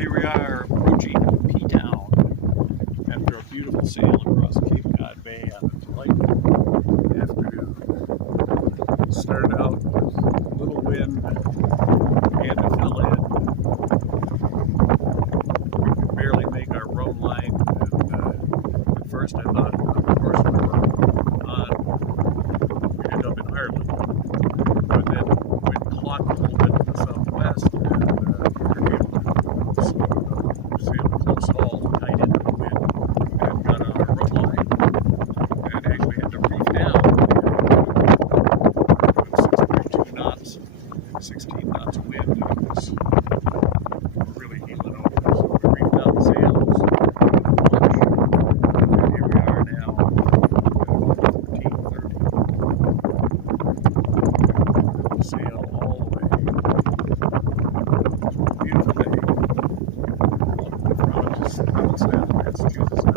Here we are approaching P-Town after a beautiful sail across Cape Cod Bay on a delightful afternoon. Started out with a little wind and to fill in. We could barely make our rum line, and at first I thought, of course, we were on, we'd end up in Ireland. But then we clocked a little bit to the southwest, and we were able to sail close haul, tight into the wind, and got on our rum line, and actually had to reef down with 6.2 knots, 16 knots of wind, and it was really heeling over. So we reefed down the sails, lunch, and here we are now at about 14:30. Sail all the way. Beautiful day. Provence Town, Massachusetts.